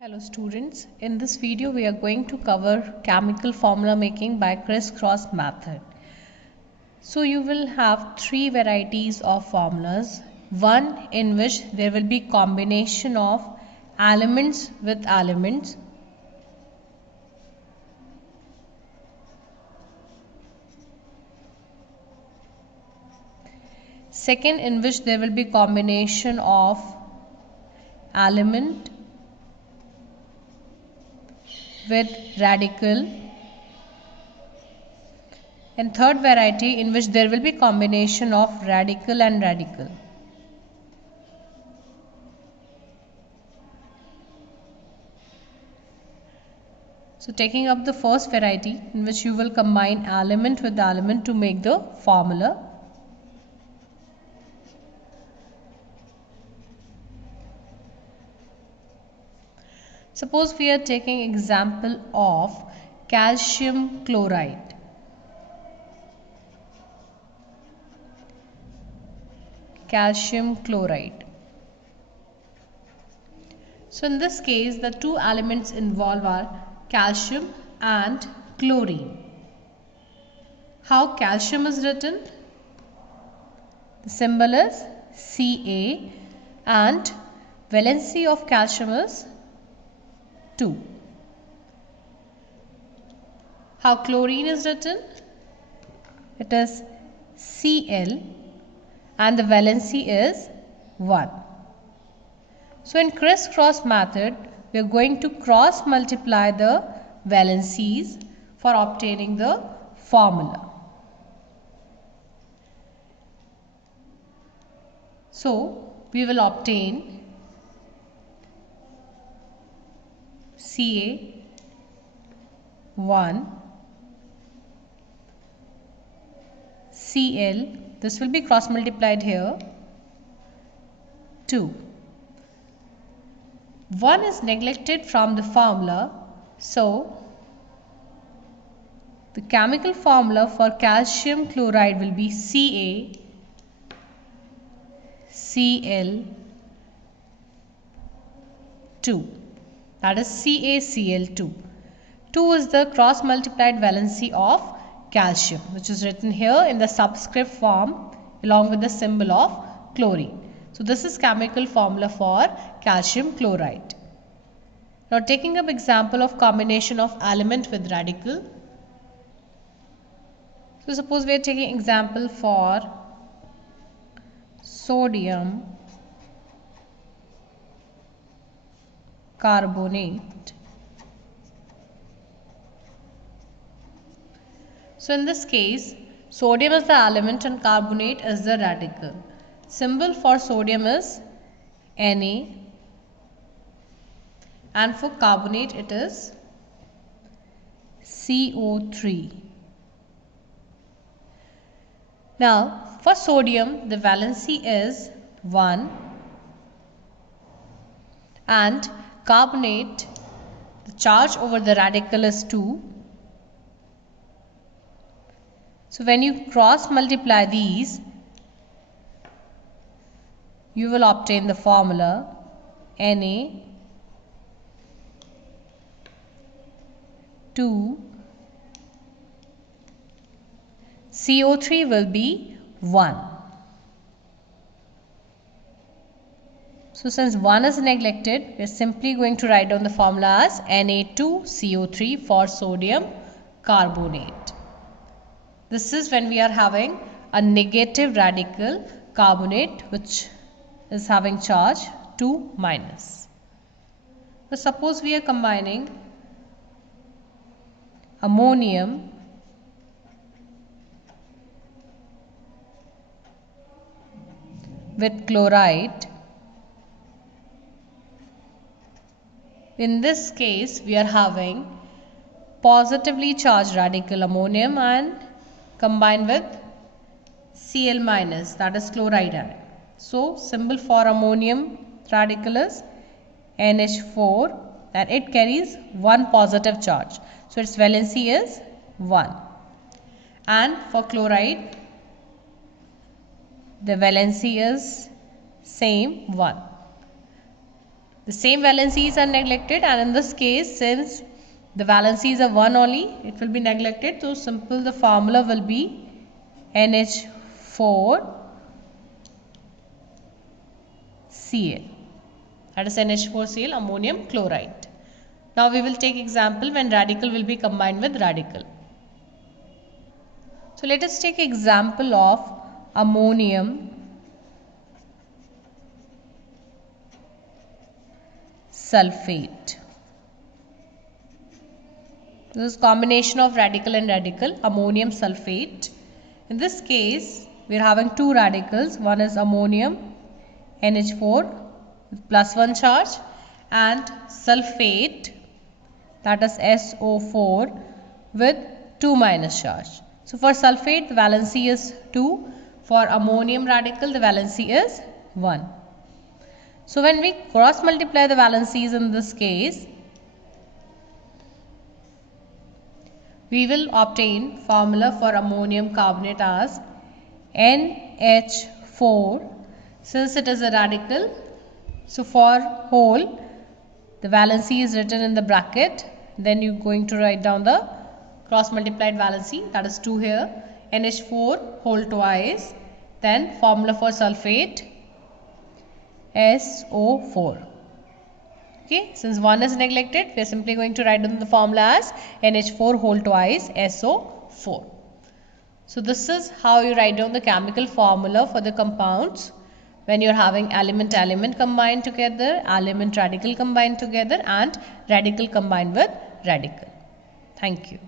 Hello students, in this video we are going to cover chemical formula making by crisscross method. So you will have three varieties of formulas. One in which there will be combination of elements with elements. Second in which there will be combination of element with radical, and third variety in which there will be combination of radical and radical. So taking up the first variety in which you will combine element with element to make the formula. Suppose we are taking example of calcium chloride. Calcium chloride. So in this case the two elements involved are calcium and chlorine. How calcium is written? The symbol is Ca and valency of calcium is 2. How chlorine is written? It is Cl and the valency is 1. So in crisscross method, we are going to cross multiply the valencies for obtaining the formula. So we will obtain Ca1 Cl, this will be cross multiplied here, 2. 1 is neglected from the formula, so the chemical formula for calcium chloride will be CaCl2, that is CaCl2. 2 is the cross multiplied valency of calcium, which is written here in the subscript form along with the symbol of chlorine. So this is chemical formula for calcium chloride. Now taking up example of combination of element with radical. So suppose we are taking example for sodium carbonate. So in this case, sodium is the element and carbonate is the radical. Symbol for sodium is Na and for carbonate it is CO3. Now for sodium the valency is 1 and carbonate the charge over the radical is 2. So when you cross multiply these, you will obtain the formula Na 2 CO3 will be 1. So since 1 is neglected, we are simply going to write down the formula as Na2CO3 for sodium carbonate. This is when we are having a negative radical carbonate which is having charge 2 minus. Now suppose we are combining ammonium with chloride. In this case we are having positively charged radical ammonium and combined with Cl minus, that is chloride ion. So symbol for ammonium radical is NH4 and it carries 1 positive charge. So its valency is 1. And for chloride the valency is same 1. The same valencies are neglected, and in this case, since the valencies are 1 only, it will be neglected. So simple, the formula will be NH4Cl. That is NH4Cl, ammonium chloride. Now we will take example when radical will be combined with radical. So let us take example of ammonium sulfate. This is combination of radical and radical, ammonium sulfate. In this case, we are having two radicals. One is ammonium NH4 with +1 charge, and sulfate, that is SO4 with 2- charge. So for sulfate, the valency is 2. For ammonium radical, the valency is 1. So when we cross multiply the valencies in this case, we will obtain formula for ammonium carbonate as NH4. Since it is a radical, so for whole, the valency is written in the bracket. Then you are going to write down the cross multiplied valency, that is 2 here, NH4 whole twice, then formula for sulfate SO4. Okay, since 1 is neglected, we are simply going to write down the formula as NH4 whole twice SO4. So this is how you write down the chemical formula for the compounds when you are having element combined together, element radical combined together, and radical combined with radical. Thank you.